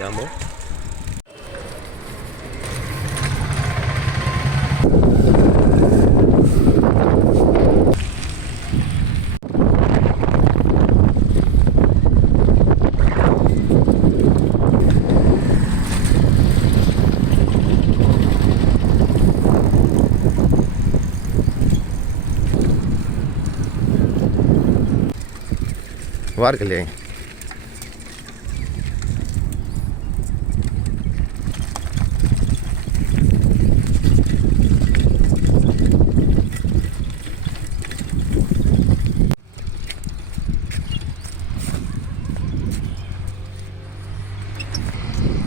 નથી આમ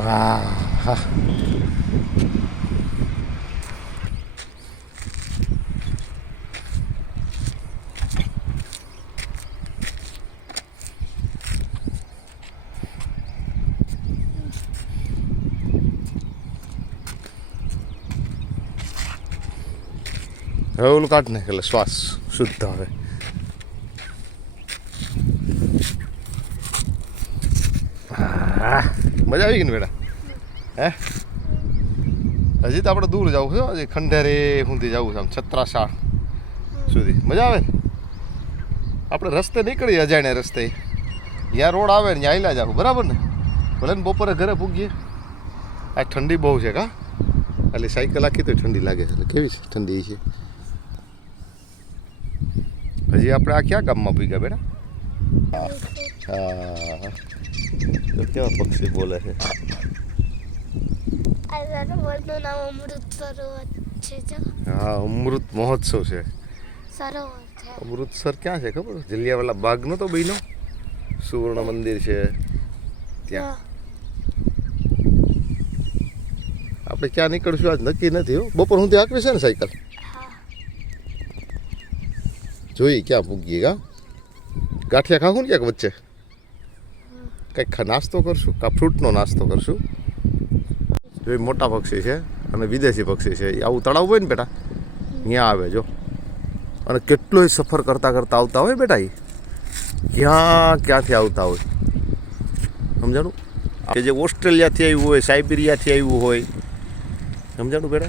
હો. Ah. હવે ઓલું કાઢ નાખે એટલે શ્વાસ શુદ્ધ આવે આહ, મજા આવી ગઈ ને બેટા? હે? હજી તો આપણે દૂર જવું છે હજી ખંડેરે સુધી જવું છે આમ છત્રાશાળ સુધી. મજા આવે આપણે રસ્તે નીકળીએ અજાણ્યા રસ્તે. જ્યાં રોડ આવે ને ત્યાં આયલા જાવ બરાબર ને? ભલે ને બપોરે ઘરે પૂગીએ. આ ઠંડી બહુ છે કા? એટલે સાયકલ આખી તો ઠંડી લાગે છે. એટલે કેવી છે? ઠંડી છે. હજી આપણે આ ક્યાં ગામમાં પૂગ્યા બેટા? હા. તો કેવા પક્ષી બોલે છે હા અમૃત મહોત્સવ છે અમૃતસર ક્યાં છે ખબર જલિયાવાલા બાગ નતો બહેનો સુવર્ણ મંદિર છે ત્યાં આપણે ક્યાં નીકળશું આજ નક્કી નથી હો બપોર હું આકવી છે ને સાયકલ જોઈએ ક્યાં પૂગીએ કા ગાંઠિયા ખાવું ને ક્યાંક વચ્ચે કંઈક નાસ્તો કરશું કાં ફ્રૂટનો નાસ્તો કરશું? જો એ મોટા પક્ષી છે અને વિદેશી પક્ષી છે. આવું તળાવ હોય ને બેટા? ત્યાં આવે જો. અને કેટલોય સફર કરતાં કરતાં આવતા હોય બેટા એ ક્યાં ક્યાંથી આવતા હોય? સમજાણું? કે જે ઓસ્ટ્રેલિયાથી આવ્યું હોય, સાઇબિરિયાથી આવ્યું હોય. સમજાણું બેટા?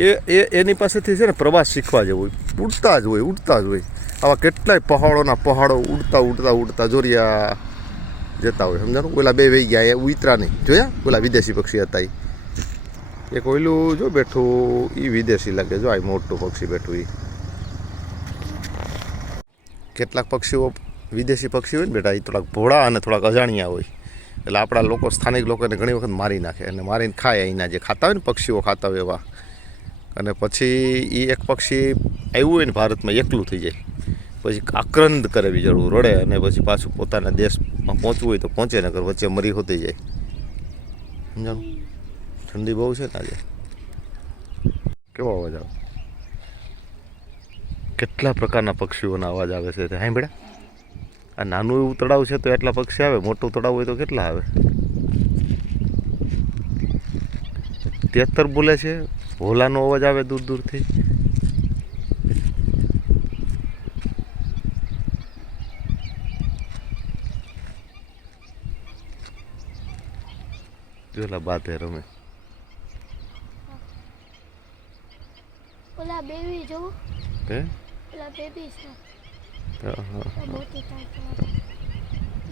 એ એ, એની પાસેથી છે ને પ્રવાસ શીખવા જેવો હોય. ઉડતા જ હોય, ઉડતા જ હોય. આવા કેટલાય પહાડોના પહાડો ઉડતા ઉડતા ઉડતા. જોરિયા જતા હોય. સમજાણું? ઓલા બે વહી ગયા, એ ઉતરા નહીં જોયા? ઓલા વિદેશી પક્ષી હતા એ એક ઓયલું જો બેઠું એ વિદેશી લાગે. જો આ મોટું પક્ષી બેઠું એ કેટલાક પક્ષીઓ વિદેશી પક્ષી હોય ને બેટા એ થોડાક ભોળા અને થોડાક અજાણ્યા હોય. એટલે આપણા લોકો, સ્થાનિક લોકોને ઘણી વખત મારી નાખે. અને મારીને ખાય અહીંના જે ખાતા હોય ને, પક્ષીઓ ખાતા હોય એવા. અને પછી એ એક પક્ષી આવ્યું હોય ને, ભારતમાં એકલું થઈ જાય. પછી આક્રંદ કરે બિચારું રડે અને પછી પાછું પોતાના દેશમાં પહોંચવું હોય તો પહોંચે નગર વચ્ચે મરી હોતી જાય. સમજાણું? ઠંડી બહુ છે ને આજે. કેવો અવાજ આવે? કેટલા પ્રકારના પક્ષીઓના અવાજ આવે છે હા બેટા આ નાનું એવું તળાવ છે તો એટલા પક્ષી આવે? મોટું તળાવ હોય તો કેટલા આવે? તેતર બોલે છે, ભોલાનો અવાજ આવે દૂર દૂરથી. જોલા બાતે રમે. ઓલા બેબી જો હે? ઓલા બેબી છે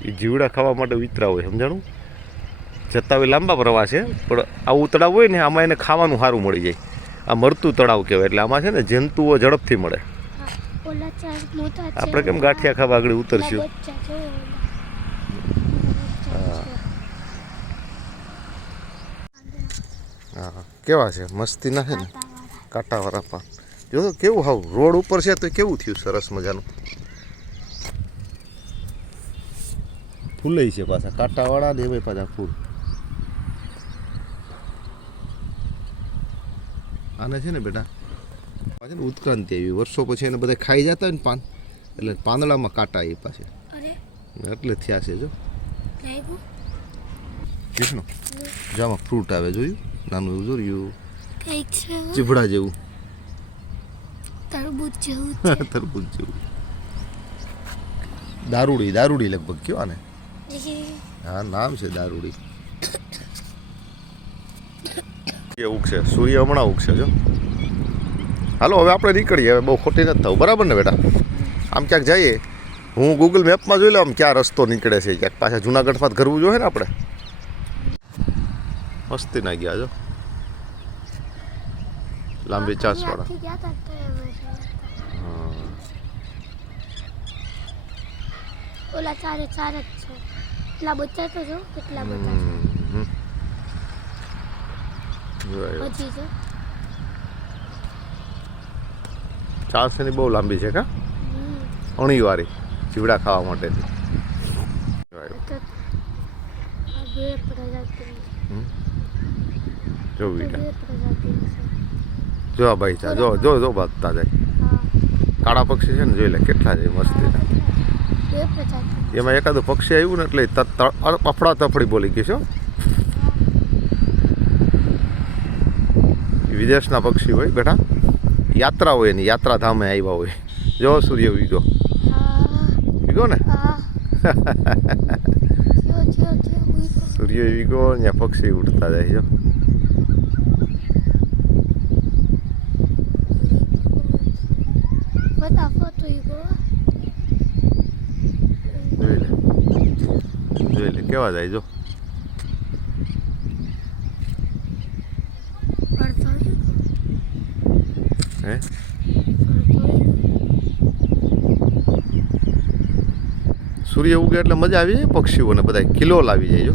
એ જીવડા ખાવા માટે વિતરા હોય સમજાણું? જતા હોય લાંબા પ્રવાસ છે પણ આવું તળાવ હોય ને આમાં એને ખાવાનું સારું મળી જાય. આ મરતું તળાવ કહેવાય એટલે આમાં છે ને જંતુઓ ઝડપથી મળે. આપણે કેમ ગાંઠિયા ખાવા આગળ ઉતરશું ઓલા બચ્ચા છે ઓલા. હા. કેવા છે? મસ્તી ના છે ને? કાંટાવાળા. પાન જો કેવું હાવ રોડ ઉપર છે તો કેવું થયું સરસ મજાનું? ફૂલે છે પાછા કાંટાવાળા ને એમાં પાછા ફૂલ. આને છે ને બેટા પાછા ને ઉત્ક્રાંતિ આવી. વર્ષો પછી એને બધા ખાઈ જતા હોય ને પાન એટલે પાંદડામાં કાંટા આવી પાસે એટલે થયા છે જો. કૃષ્ણ વિષ્ણુ ફ્રૂટ આવે જોયું? નાનું એવું જોયું કંઈક છે જેવું. તરબૂચ જેવું તરબૂચ જેવું. દારૂડી દારૂડી લગભગ કયો આને? હા નામ છે દારૂડી. એ ઉગશે સૂર્ય હમણાં ઉગશે જો. હાલો હવે આપણે નીકળીએ હવે બહુ ખોટી નથી થવું. બરાબર ને બેટા? આમ ક્યાંક જઈએ. હું ગૂગલ મેપમાં જોઈ લઉં આમ ક્યાં રસ્તો નીકળે છે ક્યાંક પાછા જુનાગઢમાં જ કરવું જોઈએ ને આપણે? મસ્તી ના ગયા જો. લાંબી ચાસવાળા જ હતા. ઓલા ચારે ચાર જ છે. એટલા બચ્ચા તો જો કેટલા બચ્ચા. હજી જો. ચાસણી બહુ લાંબી છે કા? અણી અણીવાળી ચીવડા ખાવા માટેની જોવાય. બે પ્રજાતિ જો છે. જો ભાઈ ચા જો જો જો ભાગતા જાય કાળા પક્ષી છે ને જોઈ લે કેટલા છે મસ્તી એમાં એકાદું પક્ષી આવ્યું ને એટલે અફડા તફડી બોલી ગઈ છો વિદેશના પક્ષી હોય બેટા. યાત્રા હોય એની યાત્રા ધામે આવ્યા હોય. જો સૂર્ય વિગો વીગો ને? સૂર્ય વિગો ત્યાં પક્ષી ઉડતા જાય જો ફટાફટ ઉઈ ગયો જોઈ લે જોઈ લે કેવા જાય જો. હે? સૂર્ય ઉગે એટલે મજા આવી જાય પક્ષીઓને બધા કિલો લાવી જાય જો.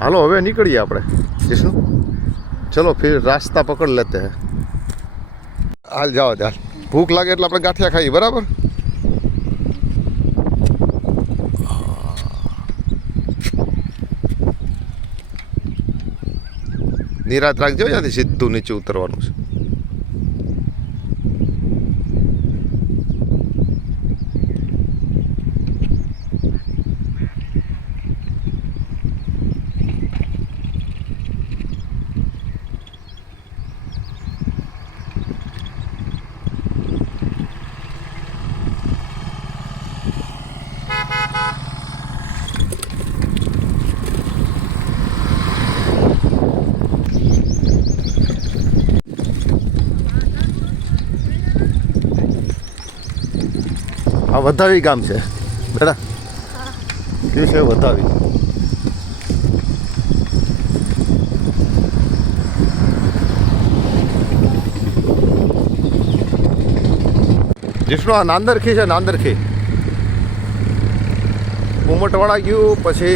હાલો, હવે નીકળીએ આપણે. વિષ્ણુ ચલો ફિર રાસ્તા પકડ લેતે હાલ, જાઓ હાલ ભૂખ લાગે એટલે આપણે ગાંઠિયા ખાઈએ, બરાબર? નિરાત રાખજો ત્યાંથી સીધું નીચે ઉતરવાનું છે. આ વધાવી ગામ છે. બેટા કયું છે વધાવી? જીષ્ણુ આ નાંદરખી છે, નાંદરખી. ઉમટવાડા ગયું, પછી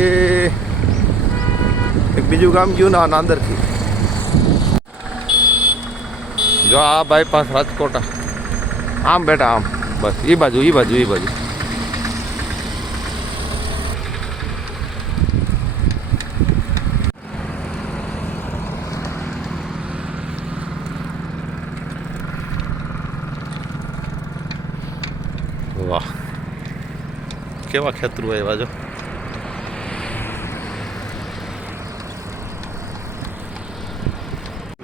એક બીજું ગામ ગયું ને આ નાંદરખી. જો આ બાયપાસ રાજકોટ. આમ બેટા, આમ. બસ એ બાજુ એ બાજુ એ બાજુ. વાહ. કેવા ખેતરો આવ્યા જો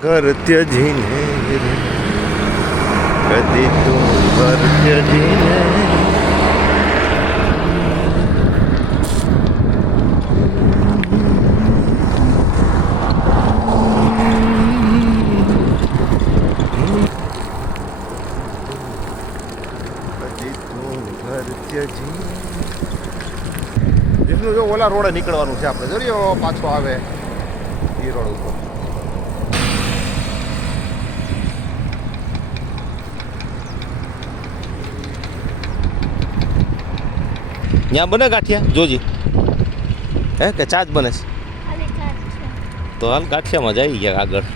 ઘર ત્યજીને કદી તું તું વિષ્ણુ જો ઓલા રોડે નીકળવાનું છે આપણે જોઈએ પાછો આવે એ રોડ ઉપર ત્યાં બને ગાંઠિયા જોજી હે કે ચા જ બને છે તો હાલ ગાંઠિયામાં જઈ ગયા આગળ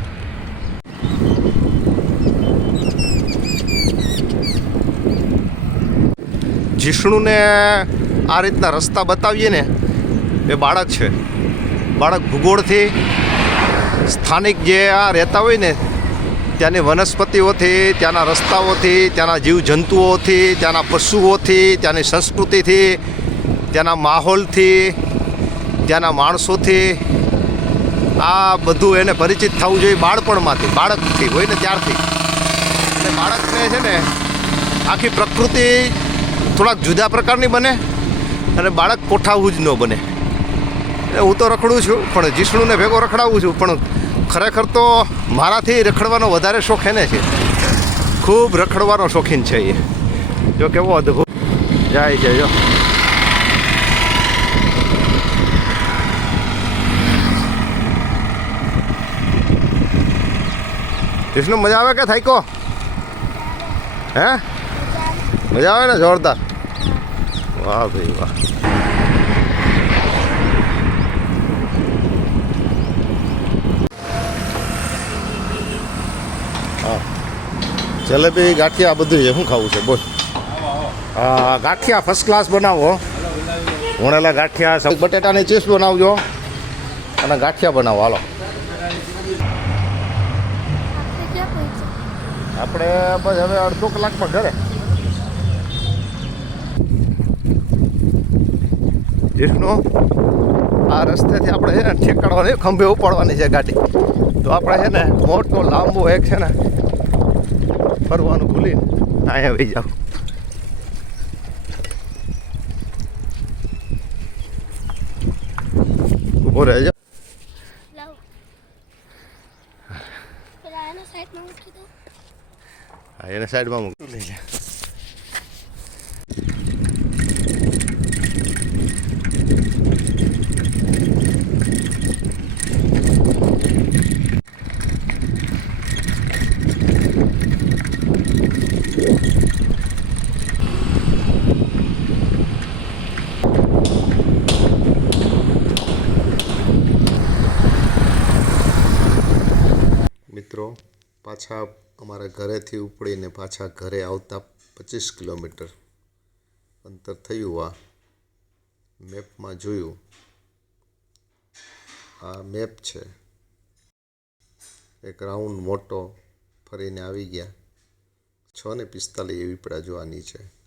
જિષ્ણુને આ રીતના રસ્તા બતાવીએ ને એ બાળક છે બાળક ભૂગોળથી સ્થાનિક જે આ રહેતા હોય ને ત્યાંની વનસ્પતિઓથી ત્યાંના રસ્તાઓથી ત્યાંના જીવજંતુઓથી ત્યાંના પશુઓથી ત્યાંની સંસ્કૃતિથી ત્યાંના માહોલથી ત્યાંના માણસોથી આ બધું એને પરિચિત થવું જોઈએ બાળપણમાંથી, બાળકથી હોય ને ત્યારથી. એટલે બાળકને છે ને, આખી પ્રકૃતિ થોડાક જુદા પ્રકારની બને અને બાળક કોઠાવું જ ન બને. એ હું તો રખડું છું, પણ જીષ્ણુને ભેગો રખડાવું છું, પણ ખરેખર તો મારાથી રખડવાનો વધારે શોખ એને છે. ખૂબ રખડવાનો શોખીન છે એ. જો કેવો અદભુત. જાય છે જો. જીષ્ણુ મજા આવે કે થાઈકો હે? મજા આવે ને? જોરદાર. વાહ ભાઈ વાહ. હા. જલેબી ગાંઠિયા બધું છે. શું ખાવું છે? બોલ. હા ગાંઠિયા ફર્સ્ટ ક્લાસ બનાવો. વણેલા ગાંઠિયા બટેટાની ચીપ્સ બનાવજો. અને ગાંઠિયા બનાવો. હાલો આપણે ક્યાં પહોંચ્યા આપણે બસ હવે અડધો કલાકમાં ઘરે. જીષ્ણુ આ રસ્તેથી આપણે છે ને ઠેકાડવાની ખંભે ઉપાડવાની છે ગાડી. તો આપણે છે ને મોટો, લાંબો એક છે ને ફરવાનું ભૂલી અહીંયા આવી જાવ ઊભો રહેજો લાવો પેલા એના સાઈડમાં મૂકી દો હા એને સાઈડમાં મૂકી લઈ લે મિત્રો પાછા અમારા ઘરેથી ઉપડીને પાછા ઘરે આવતા પચીસ કિલોમીટર અંતર થયું આ મેપમાં જોયું. આ મેપ છે. એક રાઉન્ડ મોટો ફરીને આવી ગયા. છ ને પિસ્તાલીસ એવી પડા જોવાની છે.